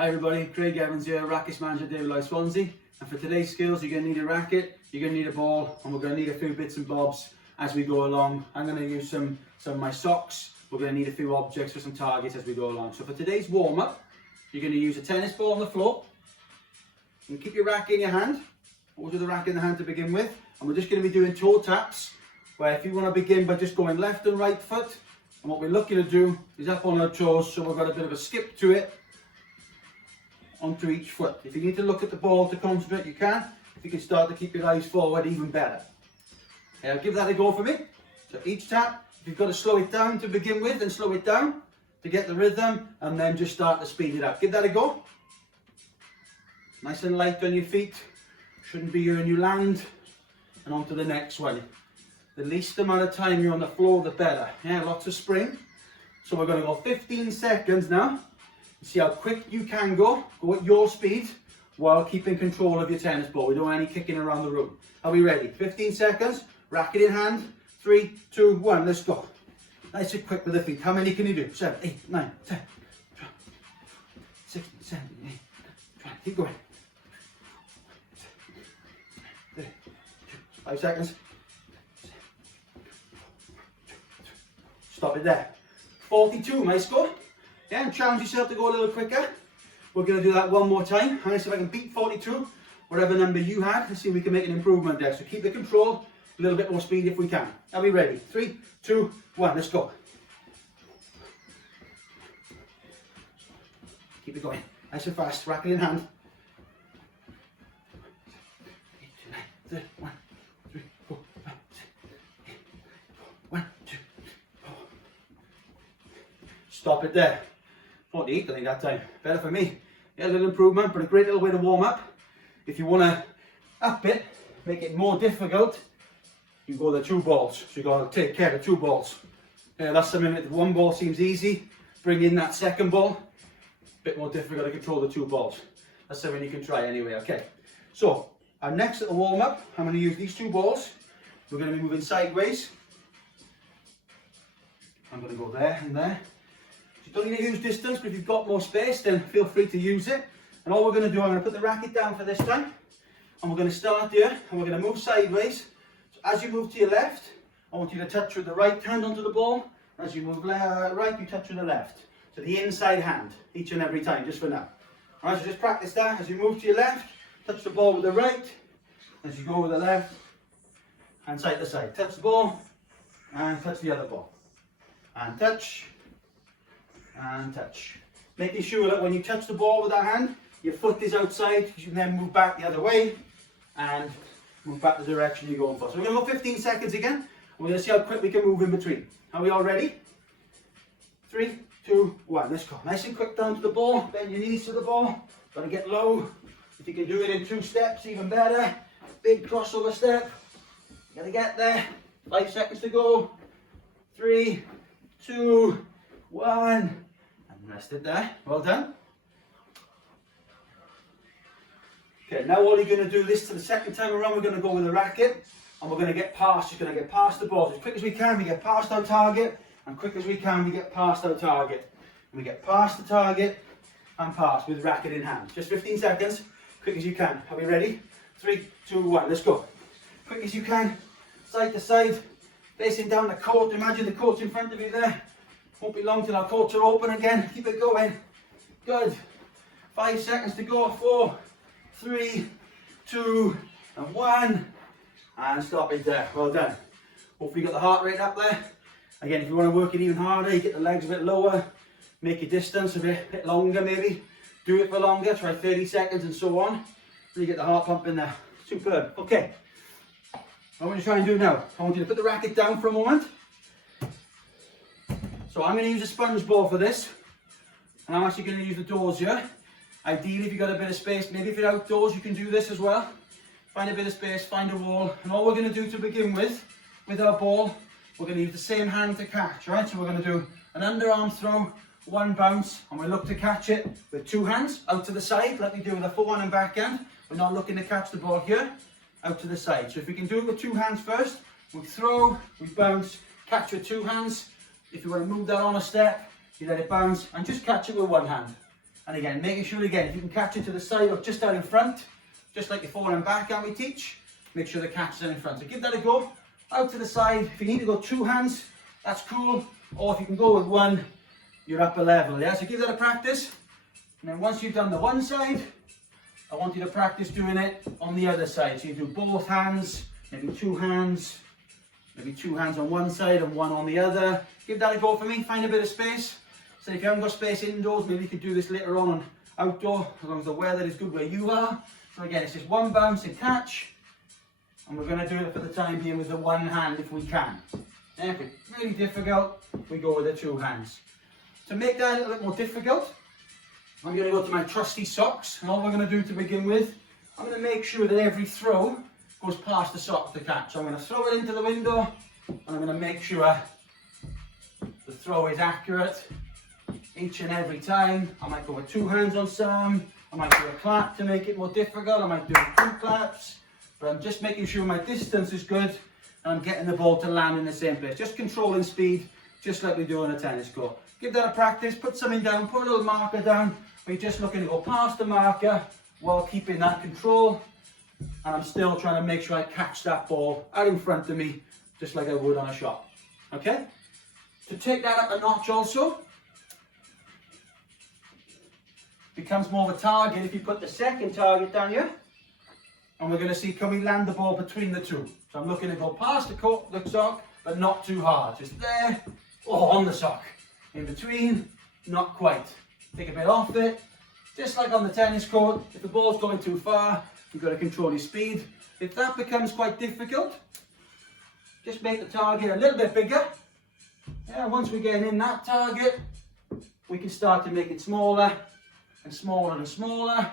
Hi everybody, Craig Evans here, Rackets Manager David Lloyd Swansea. And for today's skills, you're going to need a racket, you're going to need a ball, and we're going to need a few bits and bobs as we go along. I'm going to use some of my socks. We're going to need a few objects for some targets as we go along. So for today's warm-up, you're going to use a tennis ball on the floor. You can keep your racket in your hand. Hold the racket in the hand to begin with. And we're just going to be doing toe taps, where if you want to begin by just going left and right foot, and what we're looking to do is up on our toes, so we've got a bit of a skip to it, onto each foot. If you need to look at the ball to concentrate, you can. If you can start to keep your eyes forward, even better. Okay, I'll give that a go for me. So each tap, if you've got to slow it down to begin with, then slow it down to get the rhythm, and then just start to speed it up. Give that a go. Nice and light on your feet. Shouldn't be hearing you land. And on to the next one. The least amount of time you're on the floor, the better. Yeah, lots of spring. So we're going to go 15 seconds now. See how quick you can go at your speed while keeping control of your tennis ball. We don't want any kicking around the room. Are we ready? 15 seconds, racket in hand, 3, 2, 1, let's go. Nice and quick with the feet. How many can you do? 7, 8, 9, 10, 12, 16, 17, 18, 20. Keep going. 5 seconds. Stop it there. 42, my score. Yeah, and challenge yourself to go a little quicker. We're going to do that one more time. I'm going to see if I can beat 42, whatever number you had, and see if we can make an improvement there. So keep the control, a little bit more speed if we can. Are we ready? 3, 2, 1, let's go. Keep it going. Nice and fast, racket in hand. 8, 2, 9, 1, 3, 4, 5, 6, 8, 1, 2, 4. Stop it there. 48, I think that time. Better for me. Yeah, a little improvement, but a great little way to warm up. If you want to up it, make it more difficult, you go the 2 balls. So you've got to take care of 2 balls. Yeah, that's something that 1 ball seems easy. Bring in that second ball. A bit more difficult to control the 2 balls. That's something you can try anyway, okay. So, our next little warm up, I'm going to use these 2 balls. We're going to be moving sideways. I'm going to go there and there. You don't need a huge distance, but if you've got more space, then feel free to use it. And all we're going to do, I'm going to put the racket down for this time. And we're going to start here, and we're going to move sideways. So as you move to your left, I want you to touch with the right hand onto the ball. As you move right, you touch with the left. So the inside hand, each and every time, just for now. All right, so just practice that. As you move to your left, touch the ball with the right. As you go with the left, and side to side. Touch the ball, and touch the other ball. And touch. And touch. Making sure that when you touch the ball with that hand, your foot is outside, because you can then move back the other way and move back the direction you're going for. So we're going to go 15 seconds again, and we're going to see how quick we can move in between. Are we all ready? 3, 2, 1, let's go. Nice and quick down to the ball, bend your knees to the ball, got to get low. If you can do it in 2 steps, even better. Big crossover step, got to get there. 5 seconds to go. 3, 2, 1. Rest it there, well done. Okay, now all you're going to do this to the second time around, we're going to go with the racket, and we're going to get past, just going to get past the ball. As quick as we can, we get past our target, and quick as we can, we get past our target. And we get past the target, and past with racket in hand. Just 15 seconds, quick as you can. Are we ready? 3, 2, 1, let's go. Quick as you can, side to side, facing down the court. Imagine the court's in front of you there. Won't be long till our courts are open again. Keep it going. Good. 5 seconds to go. 4, 3, 2, and 1. And stop it there. Well done. Hopefully you got the heart rate up there. Again, if you want to work it even harder, you get the legs a bit lower. Make your distance a bit longer maybe. Do it for longer. Try 30 seconds and so on. So you get the heart pumping there. Superb. Okay. What I want you to try and do now, I want you to put the racket down for a moment. So I'm going to use a sponge ball for this, and I'm actually going to use the doors here. Ideally, if you've got a bit of space, maybe if you're outdoors, you can do this as well. Find a bit of space, find a wall, and all we're going to do to begin with our ball, we're going to use the same hand to catch, right? So we're going to do an underarm throw, 1 bounce, and we look to catch it with 2 hands out to the side, like we do with a forehand and backhand. We're not looking to catch the ball here, out to the side. So if we can do it with 2 hands first, we throw, we bounce, catch with 2 hands. If you want to move that on a step, you let it bounce and just catch it with 1 hand. And again, making sure again, if you can catch it to the side or just out in front, just like your forehand backhand we teach, make sure the catch is out in front. So give that a go, out to the side. If you need to go two hands, that's cool. Or if you can go with one, you're up a level, yeah? So give that a practice. And then once you've done the one side, I want you to practice doing it on the other side. So you do both hands, maybe two hands on one side and one on the other. Give that a go for me, find a bit of space. So if you haven't got space indoors, maybe you could do this later on outdoor, as long as the weather is good where you are. So again, it's just one bounce and catch. And we're going to do it for the time being with the one hand if we can. And if it's really difficult, we go with the two hands. To make that a little bit more difficult, I'm going to go to my trusty socks. And all we're going to do to begin with, I'm going to make sure that every throw goes past the sock to catch. So I'm going to throw it into the window, and I'm going to make sure the throw is accurate each and every time. I might go with two hands on some, I might do a clap to make it more difficult, I might do two claps, but I'm just making sure my distance is good and I'm getting the ball to land in the same place. Just controlling speed, just like we do on a tennis court. Give that a practice, put something down, put a little marker down, where you're just looking to go past the marker while keeping that control, and I'm still trying to make sure I catch that ball out in front of me, just like I would on a shot, okay? To take that up a notch also, becomes more of a target if you put the second target down here, and we're going to see, can we land the ball between the two? So I'm looking to go past the sock, but not too hard, just there, or on the sock. In between, not quite. Take a bit off it, just like on the tennis court. If the ball's going too far, you've got to control your speed. If that becomes quite difficult, just make the target a little bit bigger. Yeah, once we get in that target, we can start to make it smaller and smaller and smaller.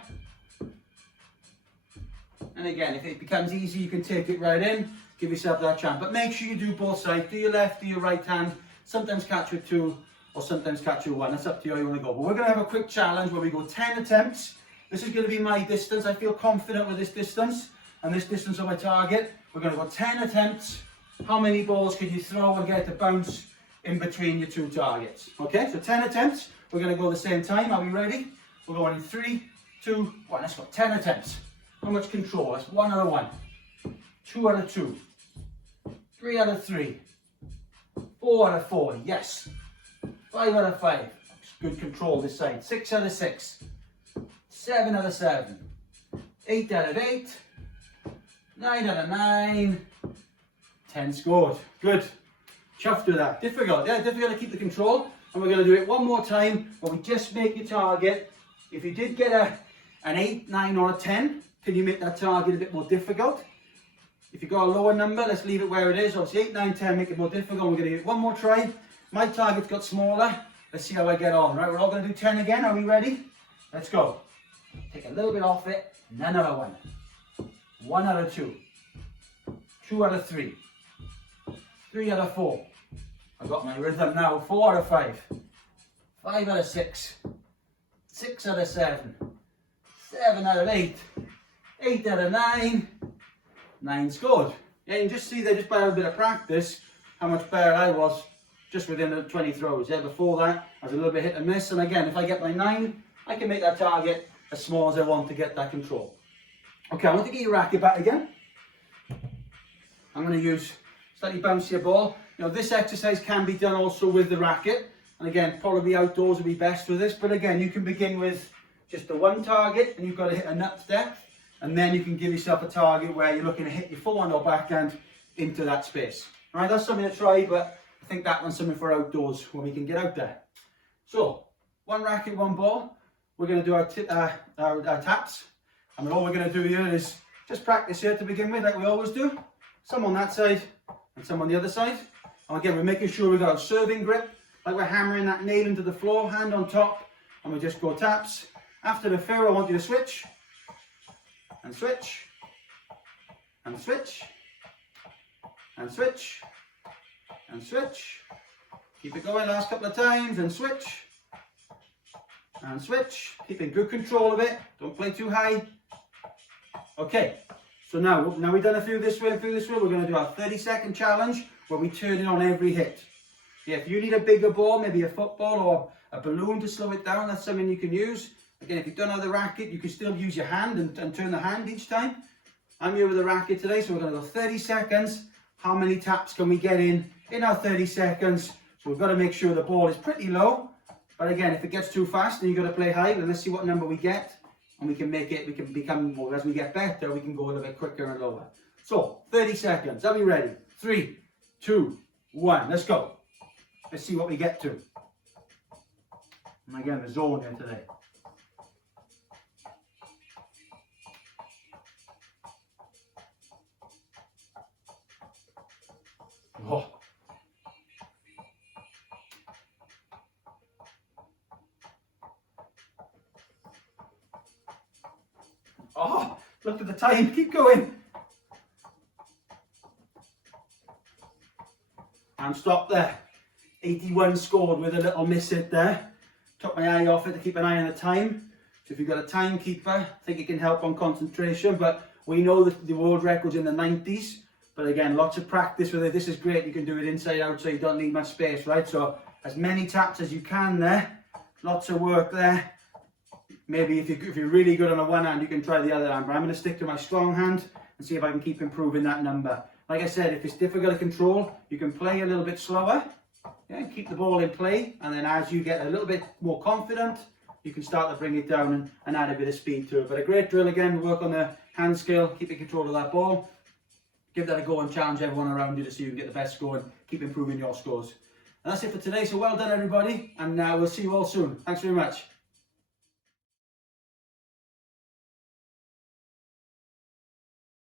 And again, if it becomes easy, you can take it right in, give yourself that chance. But make sure you do both sides. Do your left, do your right hand. Sometimes catch with two, or sometimes catch with one. That's up to you how you want to go. But we're going to have a quick challenge where we go 10 attempts. This is going to be my distance. I feel confident with this distance and this distance of my target. We're going to go 10 attempts. How many balls can you throw and get to bounce in between your two targets? Okay, so 10 attempts. We're going to go the same time. Are we ready? We're going in 3, 2, 1. Let's go. 10 attempts. How much control? That's 1 out of 1. 2 out of 2. 3 out of 3. 4 out of 4. Yes. 5 out of 5. Good control this side. 6 out of 6. 7 out of 7. 8 out of 8. 9 out of 9. 10 scored. Good. Chuffed with that. Difficult. Yeah, difficult to keep the control. And we're going to do it one more time where we just make your target. If you did get an 8, 9 or a 10, can you make that target a bit more difficult? If you've got a lower number, let's leave it where it is. Obviously 8, 9, 10 make it more difficult. We're going to do it one more try. My target's got smaller. Let's see how I get on. Right, we're all going to do 10 again. Are we ready? Let's go. Take a little bit off it. None out of 1. 1 out of 2. 2 out of 3. 3 out of 4. I've got my rhythm now. 4 out of 5. 5 out of 6. 6 out of 7. 7 out of 8. 8 out of 9. 9 scored. Yeah, you can just see there, just by a bit of practice, how much better I was just within the 20 throws. Yeah, before that, I was a little bit hit and miss. And again, if I get my 9, I can make that target as small as I want to get that control. Okay, I want to get your racket back again. I'm going to use slightly bouncier ball. You know, this exercise can be done also with the racket. And again, probably outdoors would be best with this. But again, you can begin with just the one target and you've got to hit a nut depth. And then you can give yourself a target where you're looking to hit your forehand or backhand into that space. All right, that's something to try, but I think that one's something for outdoors when we can get out there. So, one racket, one ball. We're going to do our taps. And all we're going to do here is just practice here to begin with, like we always do. Some on that side and some on the other side. And again, we're making sure we've got a serving grip, like we're hammering that nail into the floor, hand on top, and we just go taps. After the fill, I want you to switch, and switch, and switch, and switch, and switch. Keep it going, last couple of times, and switch, and switch. Keeping good control of it, don't play too high. Okay, so now we've done a few this way and a few this way, we're going to do our 30-second challenge where we turn it on every hit. Yeah, if you need a bigger ball, maybe a football or a balloon to slow it down, that's something you can use. Again, if you don't have the racket, you can still use your hand and turn the hand each time. I'm here with the racket today, so we're going to go 30 seconds. How many taps can we get in our 30 seconds? So we've got to make sure the ball is pretty low. But again, if it gets too fast, then you've got to play high. Then let's see what number we get. And we can make it, we can become more, as we get better, we can go a little bit quicker and lower. So, 30 seconds. Are we ready? 3, 2, 1. Let's go. Let's see what we get to. And again, the zone here today. Oh. Oh, look at the time. Keep going. And stop there. 81 scored with a little miss hit there. Took my eye off it to keep an eye on the time. So if you've got a timekeeper, I think it can help on concentration. But we know that the world record's in the 90s. But again, lots of practice with it. This is great. You can do it inside out, so you don't need much space, right? So as many taps as you can there. Lots of work there. Maybe if you're really good on a one hand, you can try the other hand. But I'm going to stick to my strong hand and see if I can keep improving that number. Like I said, if it's difficult to control, you can play a little bit slower. Yeah, keep the ball in play. And then as you get a little bit more confident, you can start to bring it down and add a bit of speed to it. But a great drill again, work on the hand skill, keep in control of that ball. Give that a go and challenge everyone around you to see you can get the best score and keep improving your scores. And that's it for today. So well done, everybody. And we'll see you all soon. Thanks very much.